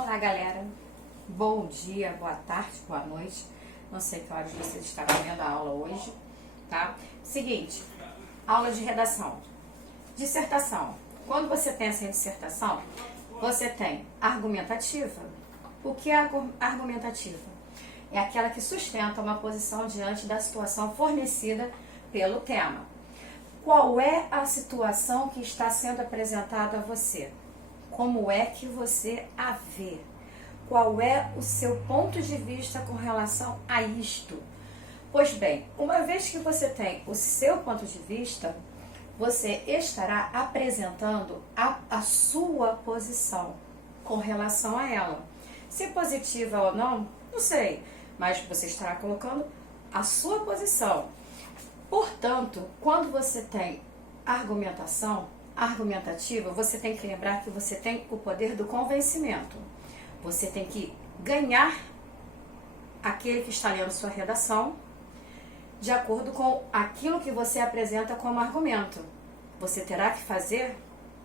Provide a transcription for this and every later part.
Olá, galera. Bom dia, boa tarde, boa noite. Não sei que horas vocês estarão vendo a aula hoje, tá? Seguinte, aula de redação. Dissertação. Quando você pensa em dissertação, você tem argumentativa. O que é argumentativa? É aquela que sustenta uma posição diante da situação fornecida pelo tema. Qual é a situação que está sendo apresentada a você? Como é que você a vê? Qual é o seu ponto de vista com relação a isto? Pois bem, uma vez que você tem o seu ponto de vista, você estará apresentando a sua posição com relação a ela. Se positiva ou não sei, mas você estará colocando a sua posição. Portanto, quando você tem argumentativa, você tem que lembrar que você tem o poder do convencimento. Você tem que ganhar aquele que está lendo sua redação de acordo com aquilo que você apresenta como argumento. Você terá que fazer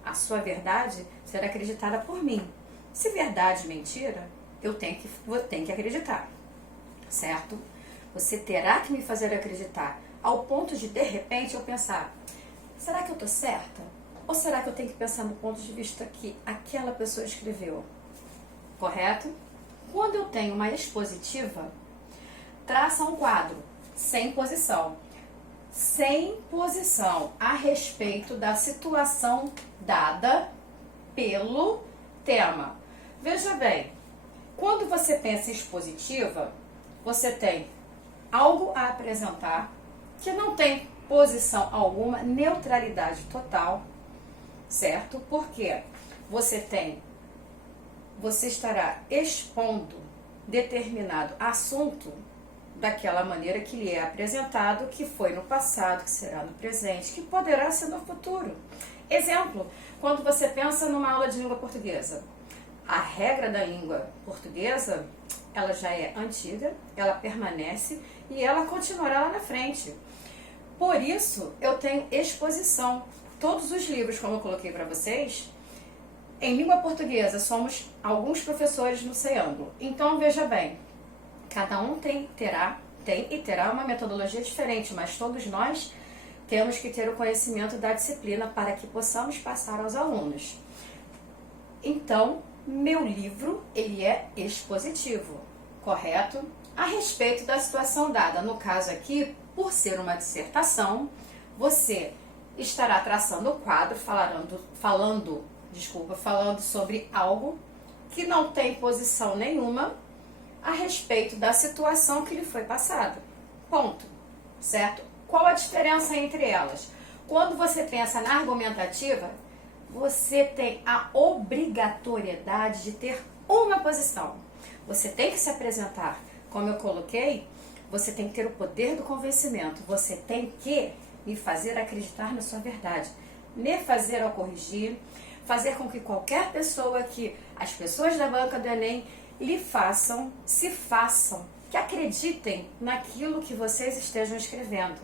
a sua verdade ser acreditada por mim. Se verdade mentira, eu tenho que acreditar, certo? Você terá que me fazer acreditar ao ponto de repente, eu pensar, será que eu estou certa? Ou será que eu tenho que pensar no ponto de vista que aquela pessoa escreveu? Correto? Quando eu tenho uma expositiva, traça um quadro sem posição. Sem posição a respeito da situação dada pelo tema. Veja bem, quando você pensa em expositiva, você tem algo a apresentar que não tem posição alguma, neutralidade total, certo? Porque você estará expondo determinado assunto daquela maneira que lhe é apresentado, que foi no passado, que será no presente, que poderá ser no futuro. Exemplo, quando você pensa numa aula de língua portuguesa, a regra da língua portuguesa, ela já é antiga, ela permanece e ela continuará lá na frente. Por isso, eu tenho exposição. Todos os livros, como eu coloquei para vocês, em língua portuguesa, somos alguns professores no CEANGLO. Então, veja bem, cada um terá uma metodologia diferente, mas todos nós temos que ter o conhecimento da disciplina para que possamos passar aos alunos. Então, meu livro, ele é expositivo, correto? A respeito da situação dada, no caso aqui, por ser uma dissertação, você estará traçando o quadro, falando sobre algo que não tem posição nenhuma a respeito da situação que lhe foi passada. Ponto. Certo? Qual a diferença entre elas? Quando você pensa na argumentativa, você tem a obrigatoriedade de ter uma posição. Você tem que se apresentar, como eu coloquei, você tem que ter o poder do convencimento. Você tem que me fazer acreditar na sua verdade. Me fazer ao corrigir, fazer com que qualquer pessoa, que as pessoas da banca do Enem se façam, que acreditem naquilo que vocês estejam escrevendo.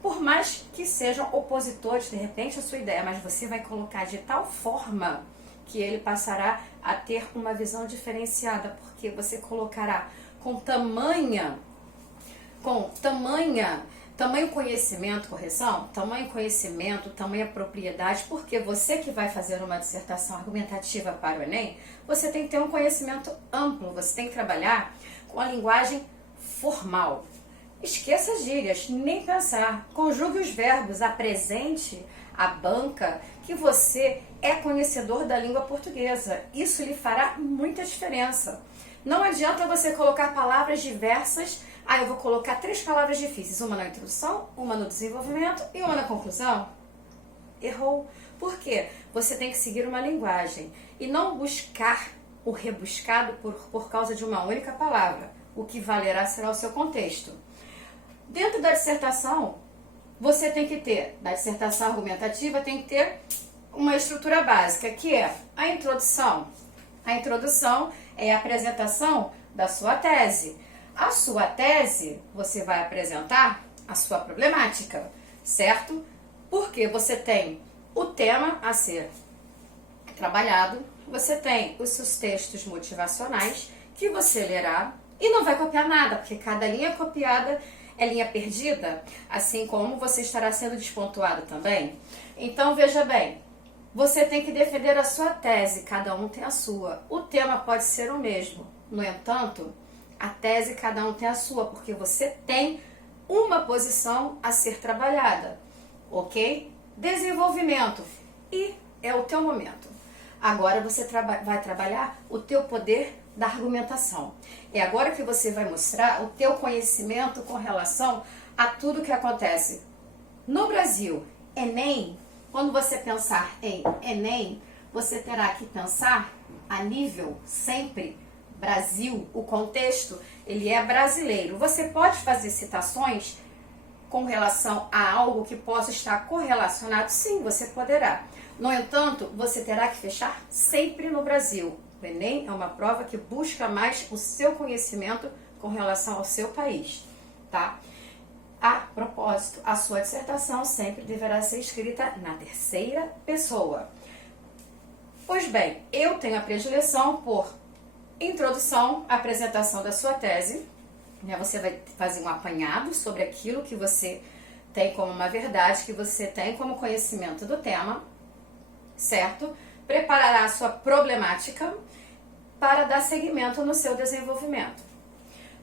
Por mais que sejam opositores, de repente, à sua ideia, mas você vai colocar de tal forma que ele passará a ter uma visão diferenciada, porque você colocará com tamanho conhecimento, tamanha propriedade, porque você que vai fazer uma dissertação argumentativa para o Enem, você tem que ter um conhecimento amplo, você tem que trabalhar com a linguagem formal. Esqueça as gírias, nem pensar. Conjugue os verbos, apresente à banca que você é conhecedor da língua portuguesa. Isso lhe fará muita diferença. Não adianta você colocar palavras diversas. Eu vou colocar 3 palavras difíceis, uma na introdução, uma no desenvolvimento e uma na conclusão. Errou. Por quê? Você tem que seguir uma linguagem e não buscar o rebuscado por causa de uma única palavra. O que valerá será o seu contexto. Dentro da dissertação, você tem que ter, na dissertação argumentativa, tem que ter uma estrutura básica, que é a introdução. A introdução é a apresentação da sua tese. A sua tese, você vai apresentar a sua problemática, certo? Porque você tem o tema a ser trabalhado, você tem os seus textos motivacionais, que você lerá e não vai copiar nada, porque cada linha copiada é linha perdida, assim como você estará sendo despontuado também. Então, veja bem, você tem que defender a sua tese, cada um tem a sua. O tema pode ser o mesmo, no entanto, a tese cada um tem a sua, porque você tem uma posição a ser trabalhada, ok? Desenvolvimento, e é o teu momento. Agora você vai trabalhar o teu poder da argumentação. É agora que você vai mostrar o teu conhecimento com relação a tudo que acontece. No Brasil, Enem, quando você pensar em Enem, você terá que pensar a nível sempre Brasil, o contexto, ele é brasileiro. Você pode fazer citações com relação a algo que possa estar correlacionado? Sim, você poderá. No entanto, você terá que fechar sempre no Brasil. O Enem é uma prova que busca mais o seu conhecimento com relação ao seu país, tá? A propósito, a sua dissertação sempre deverá ser escrita na terceira pessoa. Pois bem, eu tenho a predileção por introdução, apresentação da sua tese, né? Você vai fazer um apanhado sobre aquilo que você tem como uma verdade, que você tem como conhecimento do tema, certo? Preparará a sua problemática para dar seguimento no seu desenvolvimento.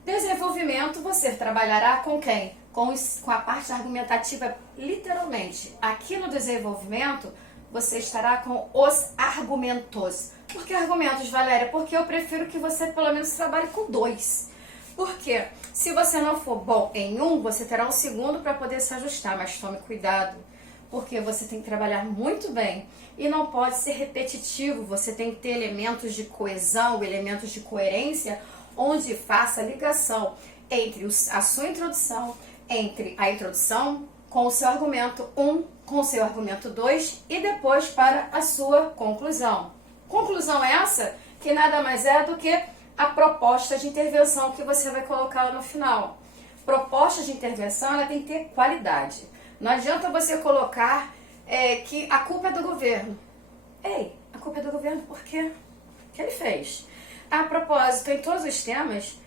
Desenvolvimento, você trabalhará com quem? Com a parte argumentativa, literalmente. Aqui no desenvolvimento, você estará com os argumentos. Por que argumentos, Valéria? Porque eu prefiro que você pelo menos trabalhe com 2. Porque se você não for bom em um, você terá um segundo para poder se ajustar, mas tome cuidado, porque você tem que trabalhar muito bem e não pode ser repetitivo. Você tem que ter elementos de coesão, elementos de coerência, onde faça ligação entre a sua introdução, entre a introdução com o seu argumento 1, com o seu argumento 2 e depois para a sua conclusão. Conclusão essa que nada mais é do que a proposta de intervenção que você vai colocar lá no final. Proposta de intervenção, ela tem que ter qualidade. Não adianta você colocar que a culpa é do governo. Ei, a culpa é do governo por quê? O que ele fez? A propósito, em todos os temas,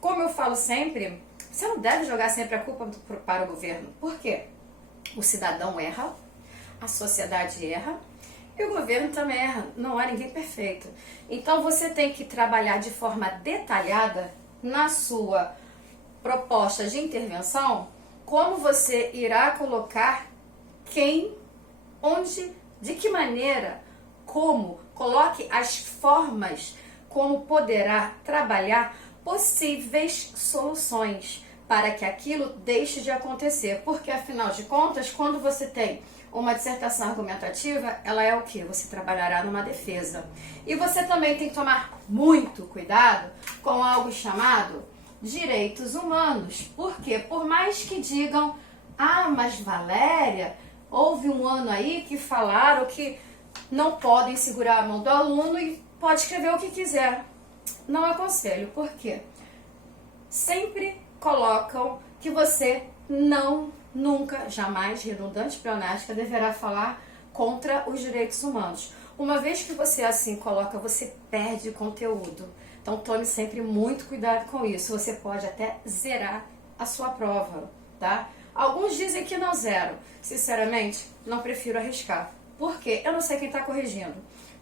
como eu falo sempre, você não deve jogar sempre a culpa para o governo. Por quê? O cidadão erra, a sociedade erra e o governo também erra. Não há ninguém perfeito. Então você tem que trabalhar de forma detalhada na sua proposta de intervenção, como você irá colocar quem, onde, de que maneira, como, coloque as formas como poderá trabalhar possíveis soluções para que aquilo deixe de acontecer. Porque, afinal de contas, quando você tem uma dissertação argumentativa, ela é o que? Você trabalhará numa defesa. E você também tem que tomar muito cuidado com algo chamado direitos humanos. Por quê? Por mais que digam, mas Valéria, houve um ano aí que falaram que não podem segurar a mão do aluno e pode escrever o que quiser. Não aconselho. Por quê? Sempre colocam que você não, nunca, jamais, redundante pleonástica, deverá falar contra os direitos humanos. Uma vez que você assim coloca, você perde conteúdo. Então tome sempre muito cuidado com isso. Você pode até zerar a sua prova, tá? Alguns dizem que não zero. Sinceramente, não prefiro arriscar. Por quê? Eu não sei quem está corrigindo.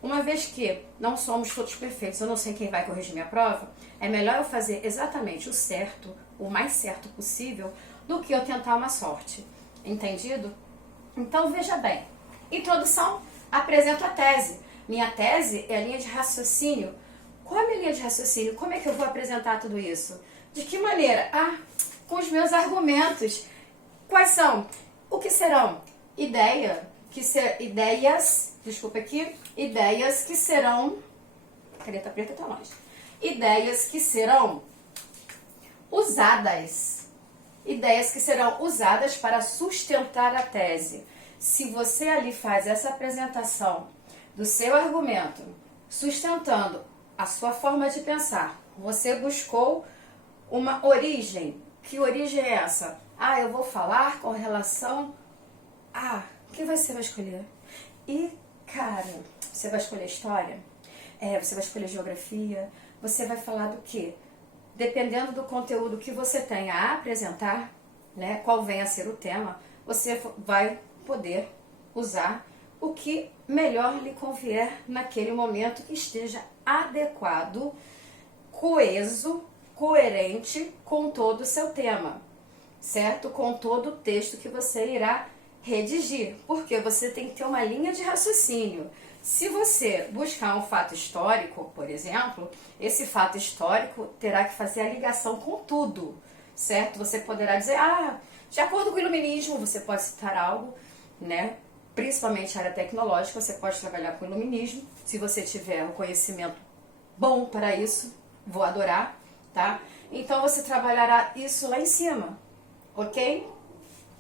Uma vez que não somos todos perfeitos, eu não sei quem vai corrigir minha prova, é melhor eu fazer exatamente o certo, o mais certo possível, do que eu tentar uma sorte. Entendido? Então, veja bem. Introdução, apresento a tese. Minha tese é a linha de raciocínio. Qual é a minha linha de raciocínio? Como é que eu vou apresentar tudo isso? De que maneira? Com os meus argumentos. Quais são? O que serão? Ideias que serão... Caneta preta tá longe. Ideias que serão usadas. Ideias que serão usadas para sustentar a tese. Se você ali faz essa apresentação do seu argumento, sustentando a sua forma de pensar, você buscou uma origem. Que origem é essa? Eu vou falar com relação a... O que você vai escolher? E, cara, você vai escolher história? Você vai escolher geografia, você vai falar do quê? Dependendo do conteúdo que você tenha a apresentar, né, qual venha a ser o tema, você vai poder usar o que melhor lhe convier naquele momento que esteja adequado, coeso, coerente com todo o seu tema, certo? Com todo o texto que você irá redigir, porque você tem que ter uma linha de raciocínio. Se você buscar um fato histórico, por exemplo, esse fato histórico terá que fazer a ligação com tudo, certo? Você poderá dizer, de acordo com o iluminismo, você pode citar algo, né? Principalmente a área tecnológica, você pode trabalhar com o iluminismo. Se você tiver um conhecimento bom para isso, vou adorar, tá? Então você trabalhará isso lá em cima, ok?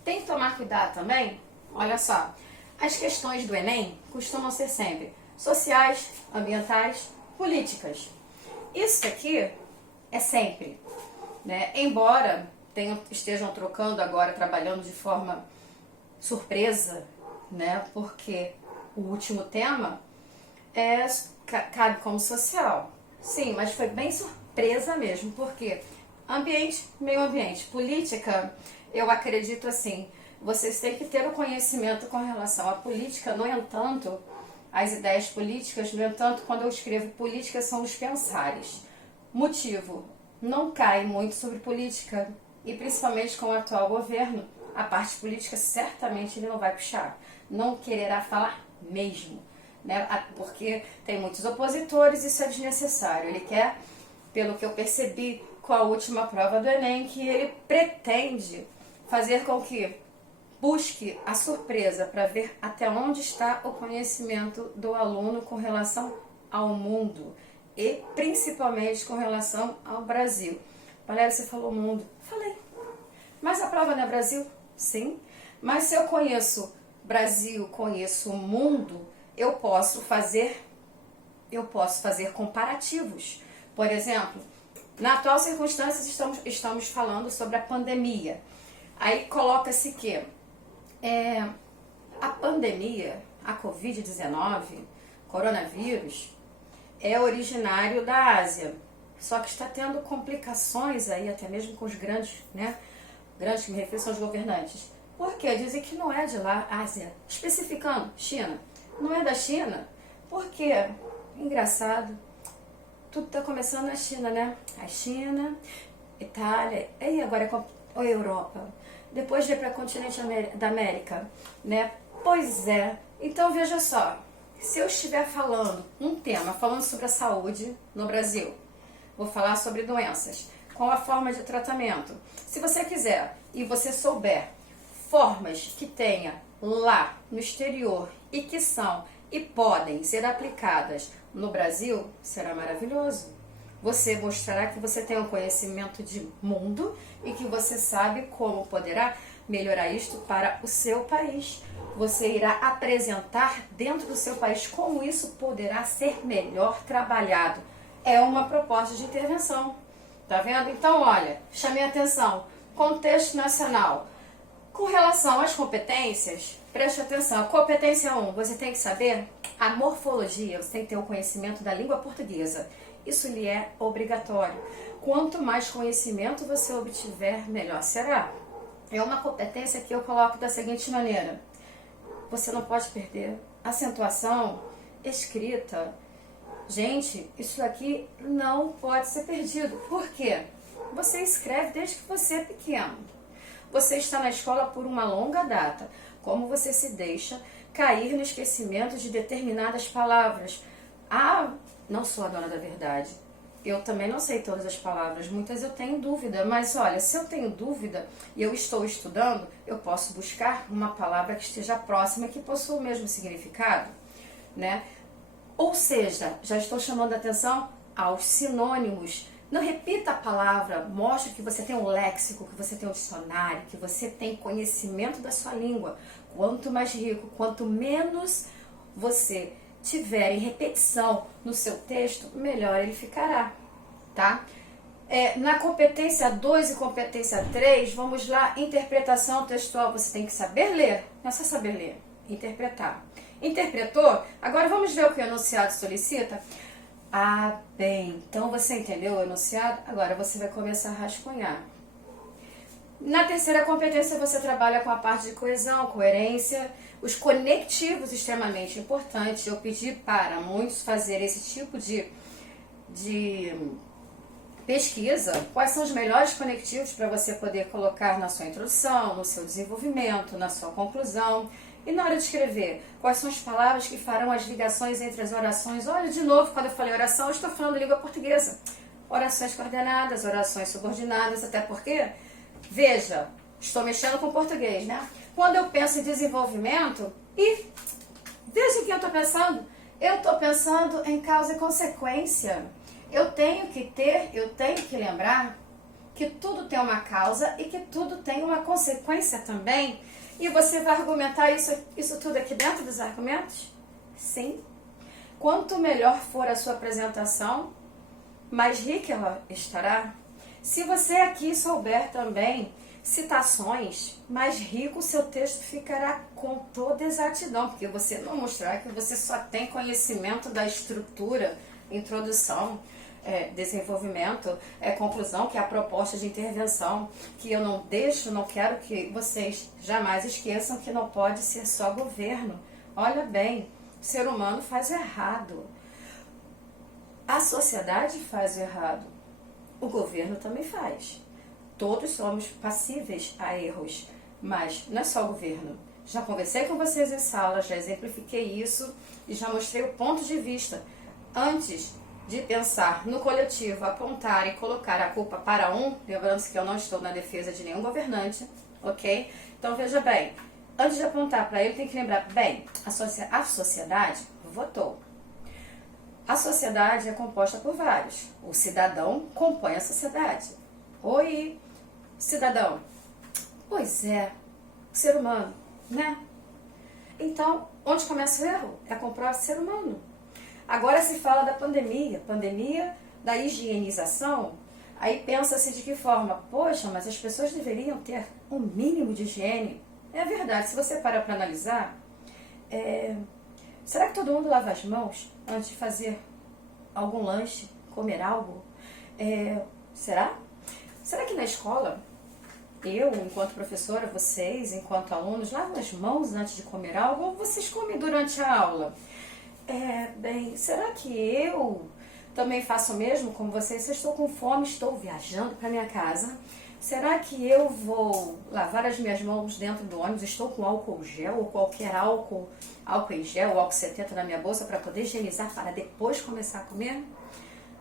Tem que tomar cuidado também, olha só, as questões do Enem costumam ser sempre sociais, ambientais, políticas. Isso aqui é sempre, né? Embora estejam trocando agora, trabalhando de forma surpresa, né? Porque o último tema cabe como social. Sim, mas foi bem surpresa mesmo, porque ambiente, meio ambiente, política, eu acredito assim, vocês têm que ter o conhecimento com relação à política, no entanto, as ideias políticas, no entanto, quando eu escrevo política, são os pensares. Motivo, não cai muito sobre política, e principalmente com o atual governo, a parte política certamente ele não vai puxar, não quererá falar mesmo, né? Porque tem muitos opositores e isso é desnecessário. Ele quer, pelo que eu percebi com a última prova do Enem, que ele pretende fazer com que busque a surpresa para ver até onde está o conhecimento do aluno com relação ao mundo e principalmente com relação ao Brasil. Valéria, você falou mundo. Falei. Mas a prova não é Brasil? Sim. Mas se eu conheço Brasil, conheço o mundo, eu posso fazer comparativos. Por exemplo, na atual circunstância estamos falando sobre a pandemia. Aí coloca-se que a pandemia, a Covid-19, coronavírus, é originário da Ásia. Só que está tendo complicações aí, até mesmo com os grandes, né? Grandes que me refiro são os governantes. Por quê? Dizem que não é de lá, Ásia. Especificando, China. Não é da China? Porque, engraçado, tudo está começando na China, né? A China, Itália, e agora é a Europa. Depois veio para o continente da América, né? Pois é. Então, veja só. Se eu estiver falando falando sobre a saúde no Brasil, vou falar sobre doenças, qual a forma de tratamento. Se você quiser e você souber formas que tenha lá no exterior e que são e podem ser aplicadas no Brasil, será maravilhoso. Você mostrará que você tem um conhecimento de mundo e que você sabe como poderá melhorar isto para o seu país. Você irá apresentar dentro do seu país como isso poderá ser melhor trabalhado. É uma proposta de intervenção. Tá vendo? Então, olha, chamei a atenção. Contexto nacional. Com relação às competências, preste atenção. Competência 1, você tem que saber a morfologia, você tem que ter o conhecimento da língua portuguesa. Isso lhe é obrigatório. Quanto mais conhecimento você obtiver, melhor será. É uma competência que eu coloco da seguinte maneira. Você não pode perder acentuação, escrita. Gente, isso aqui não pode ser perdido. Por quê? Você escreve desde que você é pequeno. Você está na escola por uma longa data. Como você se deixa cair no esquecimento de determinadas palavras? Não sou a dona da verdade. Eu também não sei todas as palavras. Muitas eu tenho dúvida. Mas olha, se eu tenho dúvida e eu estou estudando, eu posso buscar uma palavra que esteja próxima, que possua o mesmo significado, né? Ou seja, já estou chamando a atenção aos sinônimos. Não repita a palavra, mostre que você tem um léxico, que você tem um dicionário, que você tem conhecimento da sua língua. Quanto mais rico, quanto menos você tiver em repetição no seu texto, melhor ele ficará, tá? Na competência 2 e competência 3, vamos lá, interpretação textual, você tem que saber ler, não é só saber ler, interpretar. Interpretou? Agora vamos ver o que o enunciado solicita. Ah, bem, então você entendeu o enunciado? Agora você vai começar a rascunhar. Na terceira competência você trabalha com a parte de coesão, coerência, os conectivos extremamente importantes. Eu pedi para muitos fazer esse tipo de pesquisa, quais são os melhores conectivos para você poder colocar na sua introdução, no seu desenvolvimento, na sua conclusão. E na hora de escrever, quais são as palavras que farão as ligações entre as orações? Olha, de novo, quando eu falei oração, eu estou falando língua portuguesa. Orações coordenadas, orações subordinadas, até porque, veja, estou mexendo com português, né? Quando eu penso em desenvolvimento, e veja o que eu estou pensando. Eu estou pensando em causa e consequência. Eu tenho que lembrar que tudo tem uma causa e que tudo tem uma consequência também. E você vai argumentar isso tudo aqui dentro dos argumentos? Sim. Quanto melhor for a sua apresentação, mais rica ela estará. Se você aqui souber também citações, mais rico o seu texto ficará com toda exatidão, porque você não mostrar que você só tem conhecimento da estrutura, introdução, desenvolvimento, conclusão, que é a proposta de intervenção, que eu não quero que vocês jamais esqueçam que não pode ser só governo. Olha bem, o ser humano faz errado. A sociedade faz errado. O governo também faz. Todos somos passíveis a erros, mas não é só o governo. Já conversei com vocês em sala, já exemplifiquei isso e já mostrei o ponto de vista. Antes de pensar no coletivo, apontar e colocar a culpa para um, lembrando que eu não estou na defesa de nenhum governante, ok? Então veja bem, antes de apontar para ele, tem que lembrar, bem, a sociedade votou. A sociedade é composta por vários. O cidadão compõe a sociedade. Oi, cidadão. Pois é, ser humano, né? Então, onde começa o erro? É com o próprio ser humano. Agora se fala da pandemia da higienização. Aí pensa-se de que forma? Poxa, mas as pessoas deveriam ter um mínimo de higiene. É verdade, se você parar para analisar, será que todo mundo lava as mãos antes de fazer algum lanche, comer algo? Será? Será que na escola, eu, enquanto professora, vocês, enquanto alunos, lavam as mãos antes de comer algo ou vocês comem durante a aula? Bem, será que eu também faço o mesmo como vocês? Se eu estou com fome, estou viajando para minha casa, será que eu vou lavar as minhas mãos dentro do ônibus? Estou com álcool gel ou qualquer álcool em gel, álcool 70 na minha bolsa para poder higienizar para depois começar a comer?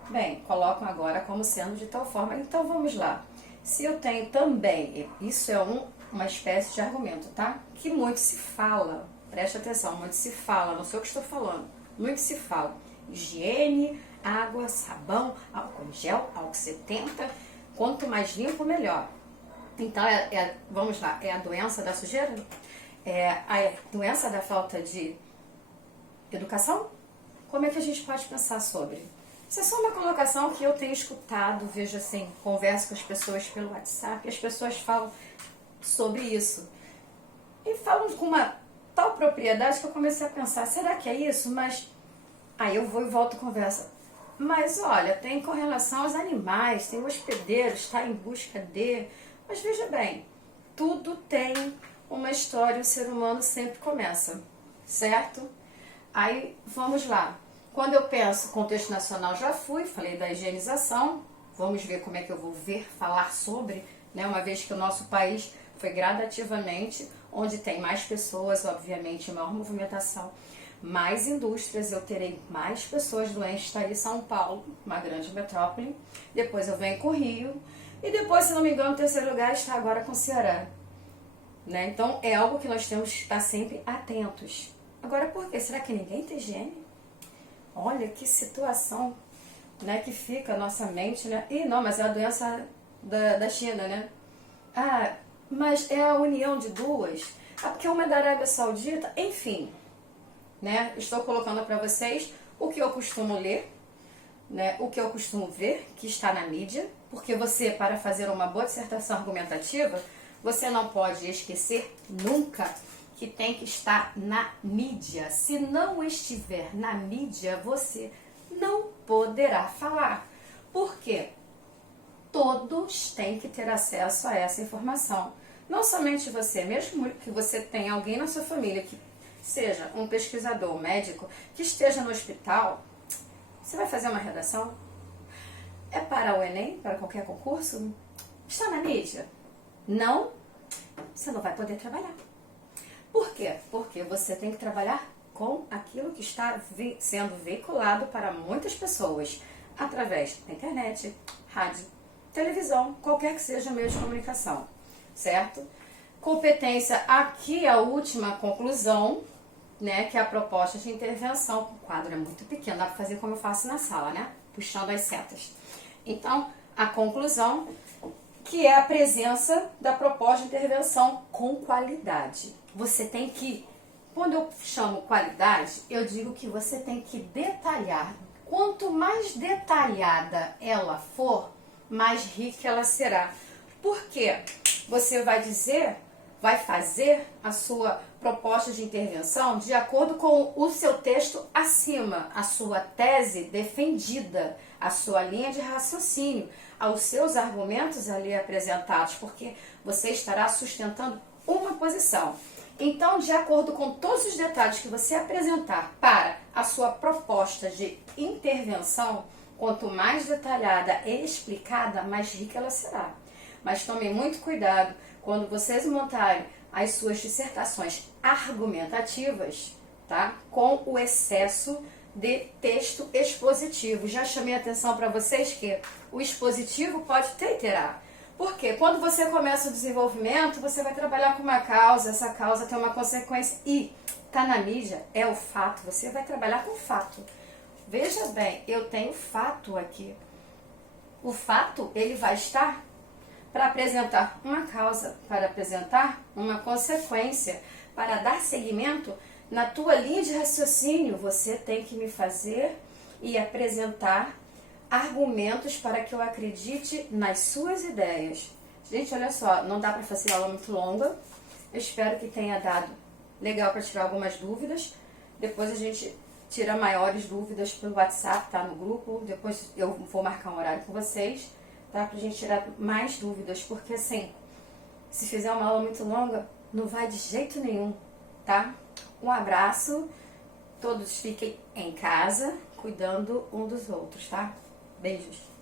Bem, colocam agora como sendo de tal forma. Então vamos lá. Se eu tenho também, isso é uma espécie de argumento, tá? Que muito se fala, preste atenção, muito se fala, não sei o que estou falando, muito se fala. Higiene, água, sabão, álcool em gel, álcool 70, quanto mais limpo, melhor. Então, vamos lá, é a doença da sujeira? É a doença da falta de educação? Como é que a gente pode pensar sobre? Isso é só uma colocação que eu tenho escutado, vejo assim, converso com as pessoas pelo WhatsApp, e as pessoas falam sobre isso. E falam com uma tal propriedade que eu comecei a pensar, será que é isso? Mas aí eu vou e volto a conversa. Mas olha, tem com relação aos animais, tem hospedeiros, está em busca de... Mas veja bem, tudo tem uma história, o ser humano sempre começa, certo? Aí, vamos lá. Quando eu penso contexto nacional, já falei da higienização, vamos ver como é que eu vou falar sobre, né? Uma vez que o nosso país foi gradativamente, onde tem mais pessoas, obviamente, maior movimentação, mais indústrias, eu terei mais pessoas doentes, está aí São Paulo, uma grande metrópole, depois eu venho com o Rio, e depois, se não me engano, o terceiro lugar está agora com o Ceará. Né? Então, é algo que nós temos que estar sempre atentos. Agora, por quê? Será que ninguém tem higiene? Olha que situação, né, que fica a nossa mente, né? Ih, não, mas é a doença da China, né? Ah, mas é a união de duas. Ah, porque uma é da Arábia Saudita. Enfim, né? Estou colocando para vocês o que eu costumo ler, né? O que eu costumo ver, que está na mídia. Porque você, para fazer uma boa dissertação argumentativa, você não pode esquecer nunca que tem que estar na mídia. Se não estiver na mídia, você não poderá falar. Por quê? Todos têm que ter acesso a essa informação. Não somente você, mesmo que você tenha alguém na sua família que seja um pesquisador, um médico, que esteja no hospital, você vai fazer uma redação? É para o Enem, para qualquer concurso? Está na mídia? Não, você não vai poder trabalhar. Por quê? Porque você tem que trabalhar com aquilo que está sendo veiculado para muitas pessoas, através da internet, rádio, televisão, qualquer que seja o meio de comunicação, certo? Competência, aqui a última conclusão, né, que é a proposta de intervenção. O quadro é muito pequeno, dá para fazer como eu faço na sala, né? Puxando as setas. Então, a conclusão, que é a presença da proposta de intervenção com qualidade. Você tem que, quando eu chamo qualidade, eu digo que você tem que detalhar. Quanto mais detalhada ela for, mais rica ela será. Por quê? Você vai dizer, vai fazer a sua proposta de intervenção de acordo com o seu texto acima, a sua tese defendida, a sua linha de raciocínio, aos seus argumentos ali apresentados, porque você estará sustentando uma posição. Então, de acordo com todos os detalhes que você apresentar para a sua proposta de intervenção, quanto mais detalhada e explicada, mais rica ela será. Mas tomem muito cuidado quando vocês montarem as suas dissertações argumentativas, tá? Com o excesso de texto expositivo. Já chamei a atenção para vocês que o expositivo pode ter e terá. Porque quando você começa o desenvolvimento, você vai trabalhar com uma causa, essa causa tem uma consequência e tá na mídia, é o fato, você vai trabalhar com fato. Veja bem, eu tenho fato aqui. O fato, ele vai estar para apresentar uma causa, para apresentar uma consequência, para dar seguimento na tua linha de raciocínio. Você tem que me fazer e apresentar argumentos para que eu acredite nas suas ideias. Gente, olha só, não dá para fazer aula muito longa. Eu espero que tenha dado legal para tirar algumas dúvidas. Depois a gente tira maiores dúvidas pelo WhatsApp, tá no grupo. Depois eu vou marcar um horário com vocês, tá? Pra gente tirar mais dúvidas, porque assim, se fizer uma aula muito longa, não vai de jeito nenhum, tá? Um abraço, todos fiquem em casa, cuidando um dos outros, tá? Beijos!